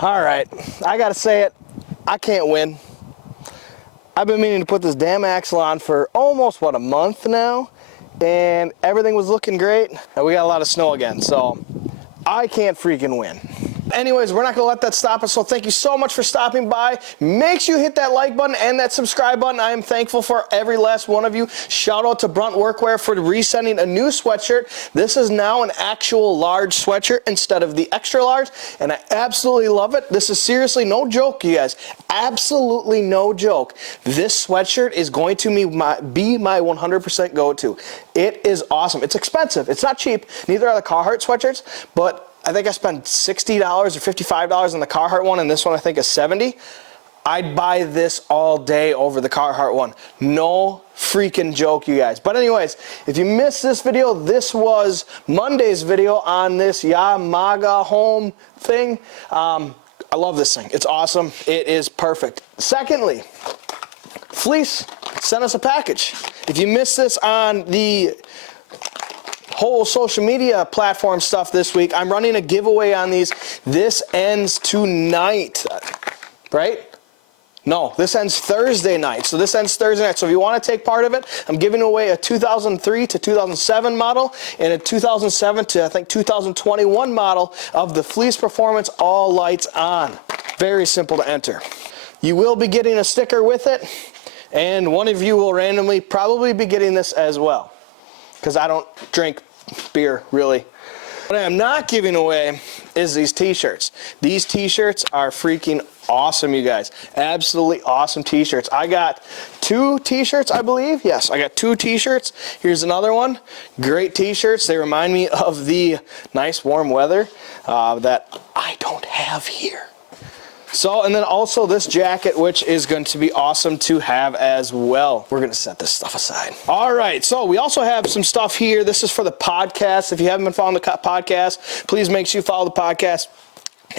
All right, I gotta say it, I can't win. I've been meaning to put this damn axle on for almost, what, a month now? And everything was looking great. And we got a lot of snow again, so I can't freaking win. Anyways, we're not gonna let that stop us, so thank you so much for stopping by. Make sure you hit that like button and that subscribe button. I am thankful for every last one of you. Shout out to Brunt Workwear for resending a new sweatshirt. This is now an actual large sweatshirt instead of the extra large, and I absolutely love it. This is seriously no joke, you guys. Absolutely no joke. This sweatshirt is going to be my 100% go-to. It is awesome. It's expensive. It's not cheap. Neither are the Carhartt sweatshirts, but I think I spent $60 or $55 on the Carhartt one, and this one I think is $70. I'd buy this all day over the Carhartt one. No freaking joke, you guys. But anyways, if you missed this video, this was Monday's video on this Yamaga home thing. I love this thing. It's awesome. It is perfect. Secondly, Fleece sent us a package. If you missed this on the whole social media platform stuff this week, I'm running a giveaway on these. This ends tonight, right? No, this ends Thursday night. So this ends Thursday night. So if you want to take part of it, I'm giving away a 2003 to 2007 model and a 2007 to I think 2021 model of the Fleece Performance all lights on. Very simple to enter. You will be getting a sticker with it, and one of you will randomly probably be getting this as well, because I don't drink beer, really. What I am not giving away is these t-shirts. These t-shirts are freaking awesome, you guys. Absolutely awesome t-shirts. I got 2 t-shirts, I believe. Yes, I got 2 t-shirts. Here's another one. Great t-shirts. They remind me of the nice warm weather that I don't have here. So, and then also this jacket, which is going to be awesome to have as well. We're going to set this stuff aside. All right, so we also have some stuff here. This is for the podcast. If you haven't been following the podcast, please make sure you follow the podcast,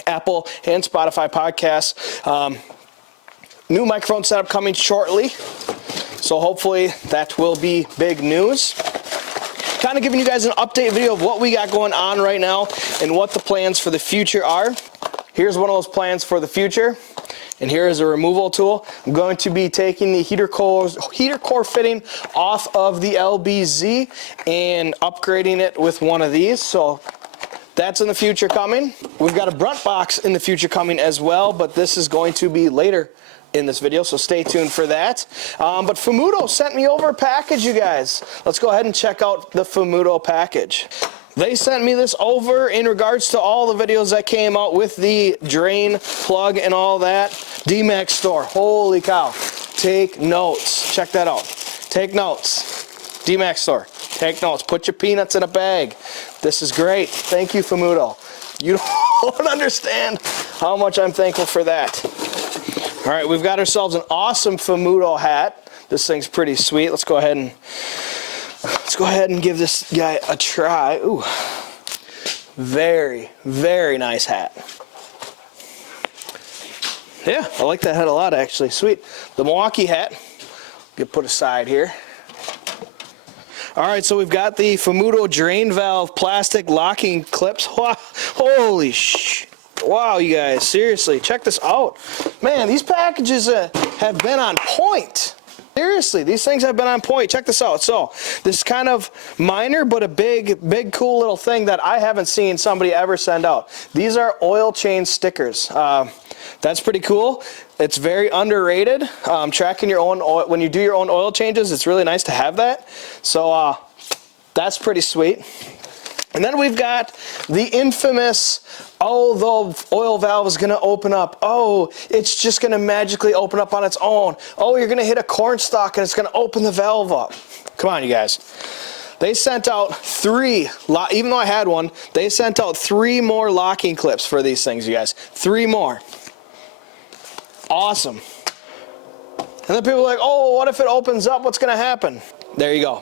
Apple and Spotify podcasts. New microphone setup coming shortly, so hopefully that will be big news. Kind of giving you guys an update video of what we got going on right now and what the plans for the future are. Here's one of those plans for the future, and here is a removal tool. I'm going to be taking the heater core fitting off of the LBZ and upgrading it with one of these. So that's in the future coming. We've got a Brunt box in the future coming as well, but this is going to be later in this video, so stay tuned for that. But Fumoto sent me over a package, you guys. Let's go ahead and check out the Fumoto package. They sent me this over in regards to all the videos that came out with the drain plug and all that. D-Max store, holy cow. Take notes, check that out. Take notes, D-Max store, take notes. Put your peanuts in a bag. This is great, thank you Fumoto. You don't understand how much I'm thankful for that. All right, we've got ourselves an awesome Fumoto hat. This thing's pretty sweet. Let's go ahead and give this guy a try. Ooh, very, very nice hat. Yeah, I like that hat a lot, actually. Sweet. The Milwaukee hat, get put aside here. All right, so we've got the Fumoto drain valve plastic locking clips. Wow, holy wow, you guys, seriously, check this out. Man, these packages have been on point. Seriously, these things have been on point. Check this out. So this is kind of minor, but a big, cool little thing that I haven't seen somebody ever send out. These are oil change stickers. That's pretty cool. It's very underrated. Tracking your own oil, when you do your own oil changes, it's really nice to have that. So that's pretty sweet. And then we've got the infamous, oh, the oil valve is going to open up. Oh, it's just going to magically open up on its own. Oh, you're going to hit a corn stalk and it's going to open the valve up. Come on, you guys. They sent out 3, even though I had one, they sent out 3 more locking clips for these things, you guys. 3 more. Awesome. And then people are like, oh, what if it opens up? What's going to happen? There you go.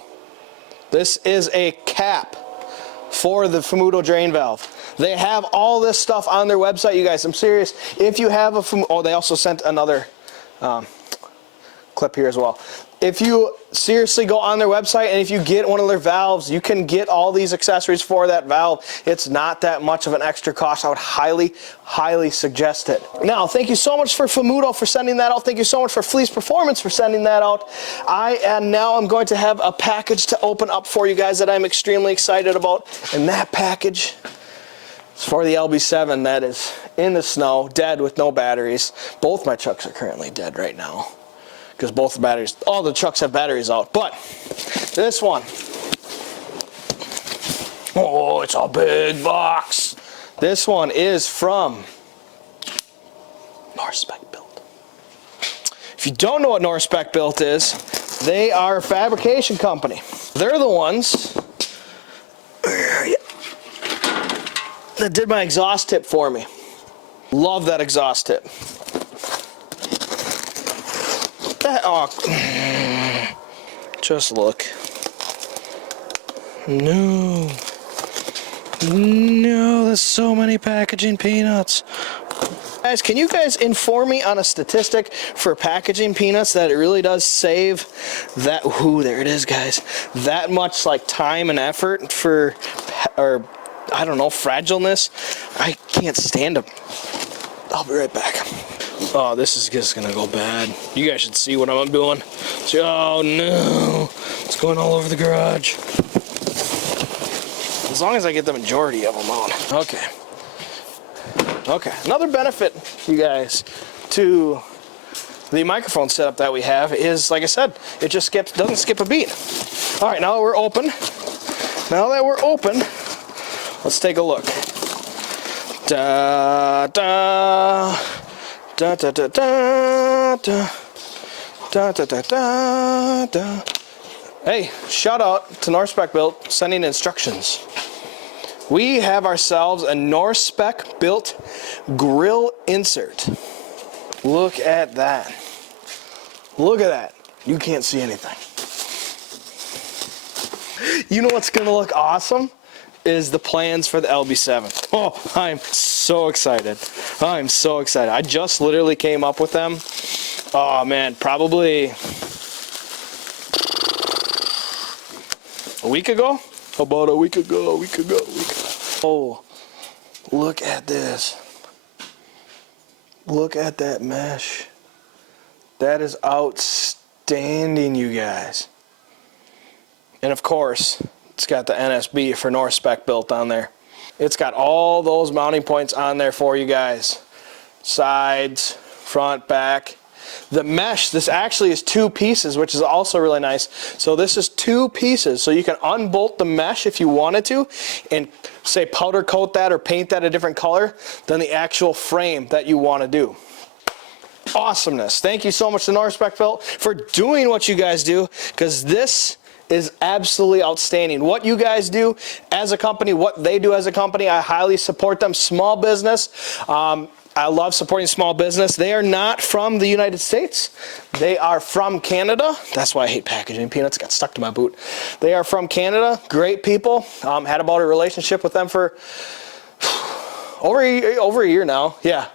This is a cap for the Fumoto drain valve. They have all this stuff on their website, you guys. I'm serious. If you have a Fumoto, oh, they also sent another clip here as well. If you seriously go on their website and if you get one of their valves, you can get all these accessories for that valve. It's not that much of an extra cost. I would highly, highly suggest it. Now, thank you so much for Fumoto for sending that out. Thank you so much for Fleece Performance for sending that out. Now I'm going to have a package to open up for you guys that I'm extremely excited about. And that package is for the LB7 that is in the snow, dead with no batteries. Both my trucks are currently dead right now, because both the batteries, all the trucks have batteries out. But this one, oh, it's a big box. This one is from Spec Built. If you don't know what Spec Built is, they are a fabrication company. They're the ones that did my exhaust tip for me. Love that exhaust tip. Just look. No, there's so many packaging peanuts. Guys, can you guys inform me on a statistic for packaging peanuts that it really does save that, ooh, there it is, guys, that much like time and effort for, or I don't know, fragileness? I can't stand them. I'll be right back. Oh, this is just gonna go bad. You guys should see what I'm doing. Oh no, it's going all over the garage. As long as I get the majority of them out. Okay, another benefit, you guys, to the microphone setup that we have is, like I said, it just doesn't skip a beat. All right, now that we're open, let's take a look. Da da da da da da da da da da da. Hey, shout out to Spec Built sending instructions. We have ourselves a Spec Built grill insert. Look at that. Look at that. You can't see anything. You know what's gonna look awesome? Is the plans for the LB7. Oh, I'm so excited. I'm so excited. I just literally came up with them. Oh man, probably a week ago? About a week ago. Oh, look at this. Look at that mesh. That is outstanding, you guys. And of course, it's got the NSB for Spec Built on there. It's got all those mounting points on there for you guys. Sides, front, back. The mesh, this actually is 2 pieces, which is also really nice. So this is 2 pieces, so you can unbolt the mesh if you wanted to and say powder coat that or paint that a different color than the actual frame that you want to do. Awesomeness. Thank you so much to Spec Built for doing what you guys do, because this is absolutely outstanding. What you guys do as a company, what they do as a company, I highly support them. Small business. I love supporting small business. They are not from the United States. They are from Canada. That's why I hate packaging peanuts. It got stuck to my boot. They are from Canada. Great people. Had about a relationship with them for over a year now. Yeah,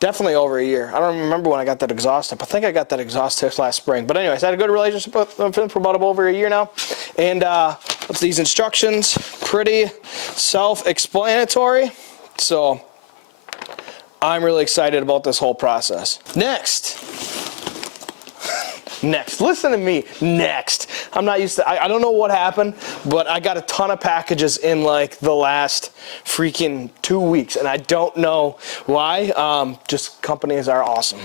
definitely over a year. I don't remember when I got that exhaust tip. I think I got that exhaust tip last spring. But anyways, I had a good relationship with them for about over a year now. And what's these instructions? Pretty self-explanatory. So I'm really excited about this whole process. Next, listen to me, next. I'm not used to, I don't know what happened, but I got a ton of packages in like the last freaking 2 weeks, and I don't know why. Just companies are awesome.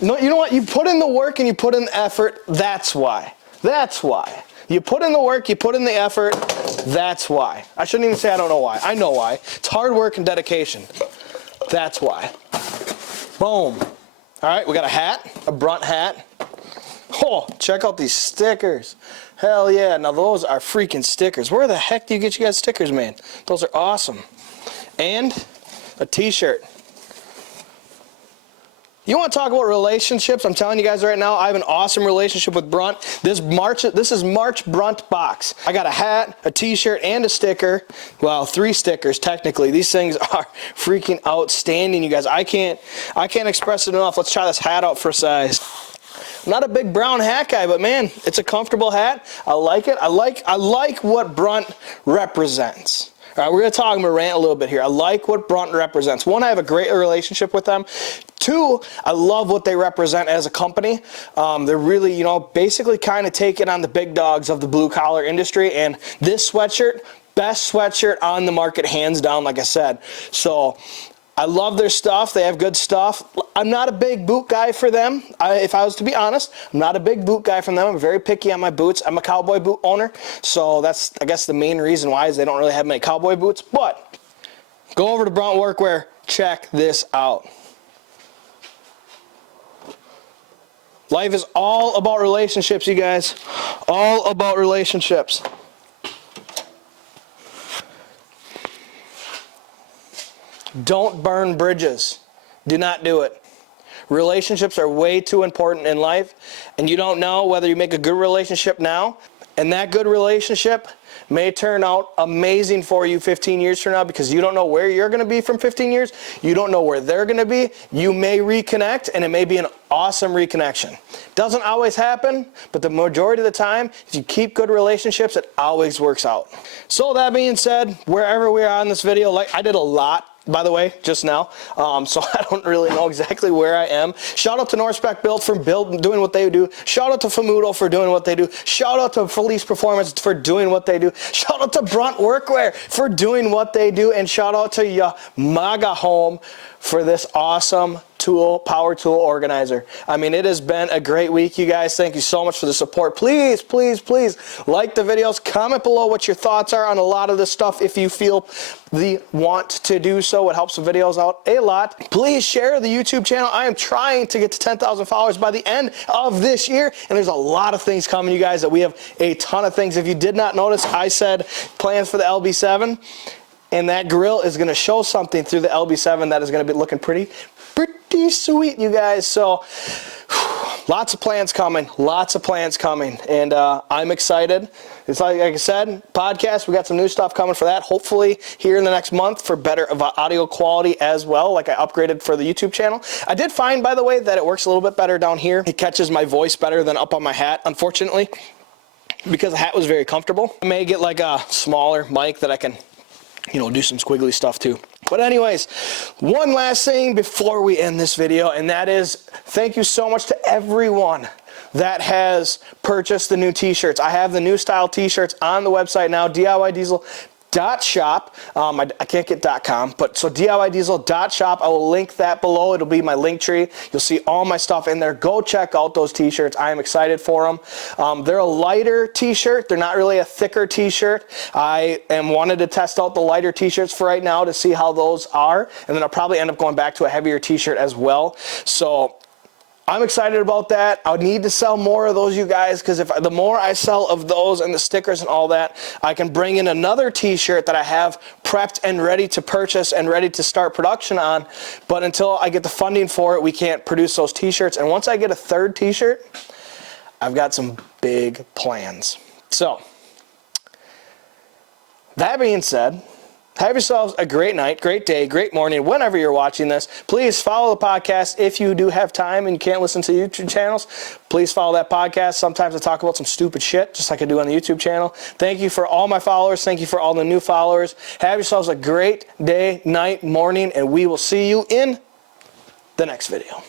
No, you know what? You put in the work and you put in the effort, that's why. That's why. You put in the work, you put in the effort, that's why. I shouldn't even say I don't know why. I know why. It's hard work and dedication. That's why. Boom. All right, we got a hat, a Brunt hat. Oh, check out these stickers. Hell yeah. Now those are freaking stickers. Where the heck do you get you guys stickers, man? Those are awesome. And a t-shirt. You want to talk about relationships? I'm telling you guys right now, I have an awesome relationship with Brunt. This is March Brunt box. I got a hat, a t-shirt, and a sticker. Well, 3 stickers technically. These things are freaking outstanding, you guys. I can't express it enough. Let's try this hat out for size. I'm not a big brown hat guy, but man, it's a comfortable hat. I like it. I like what Brunt represents. All right, we're going to talk, I'm going to rant a little bit here. I like what Brunt represents. 1, I have a great relationship with them. 2, I love what they represent as a company. They're really, you know, basically kind of taking on the big dogs of the blue collar industry. And this sweatshirt, best sweatshirt on the market, hands down, like I said. So I love their stuff. They have good stuff. I'm not a big boot guy for them. If I was to be honest, I'm not a big boot guy from them. I'm very picky on my boots. I'm a cowboy boot owner. So that's, I guess, the main reason why is they don't really have many cowboy boots. But go over to Brunt Workwear. Check this out. Life is all about relationships, you guys. All about relationships. Don't burn bridges. Do not do it. Relationships are way too important in life, and you don't know whether you make a good relationship now, and that good relationship may turn out amazing for you 15 years from now, because you don't know where you're going to be from 15 years. You don't know where they're going to be. You may reconnect, and it may be an awesome reconnection. Doesn't always happen, but the majority of the time, if you keep good relationships, it always works out. So that being said, wherever we are on this video, like I did a lot, by the way, just now, so I don't really know exactly where I am. Shout out to Spec for doing what they do. Shout out to Fumoto for doing what they do. Shout out to Fleece Performance for doing what they do. Shout out to Brunt Workwear for doing what they do, and shout out to Yamaga Home for this awesome tool, power tool organizer. I mean, it has been a great week, you guys. Thank you so much for the support. Please, please, please like the videos. Comment below what your thoughts are on a lot of this stuff if you feel the want to do so. It helps the videos out a lot. Please share the YouTube channel. I am trying to get to 10,000 followers by the end of this year, and there's a lot of things coming, you guys, that we have a ton of things. If you did not notice, I said plans for the LB7. And that grill is going to show something through the LB7 that is going to be looking pretty sweet, you guys. So lots of plans coming, and I'm excited. It's like I said, podcast, we got some new stuff coming for that, hopefully here in the next month, for better audio quality as well, like I upgraded for the YouTube channel. I did find, by the way, that it works a little bit better down here. It catches my voice better than up on my hat, unfortunately, because the hat was very comfortable. I may get like a smaller mic that I can, you know, do some squiggly stuff too. But anyways, one last thing before we end this video, and that is thank you so much to everyone that has purchased the new t-shirts. I have the new style t-shirts on the website now, DIYDiesel.shop. I can't get .com, but so DIYDiesel.shop. I will link that below. It'll be my link tree. You'll see all my stuff in there. Go check out those t-shirts. I am excited for them. They're a lighter t-shirt. They're not really a thicker t-shirt. I wanted to test out the lighter t-shirts for right now to see how those are, and then I'll probably end up going back to a heavier t-shirt as well. So I'm excited about that. I need to sell more of those, you guys, because the more I sell of those and the stickers and all that, I can bring in another t-shirt that I have prepped and ready to purchase and ready to start production on. But until I get the funding for it, we can't produce those t-shirts. And once I get a third t-shirt, I've got some big plans. So that being said, have yourselves a great night, great day, great morning, whenever you're watching this. Please follow the podcast if you do have time and you can't listen to YouTube channels. Please follow that podcast. Sometimes I talk about some stupid shit, just like I do on the YouTube channel. Thank you for all my followers. Thank you for all the new followers. Have yourselves a great day, night, morning, and we will see you in the next video.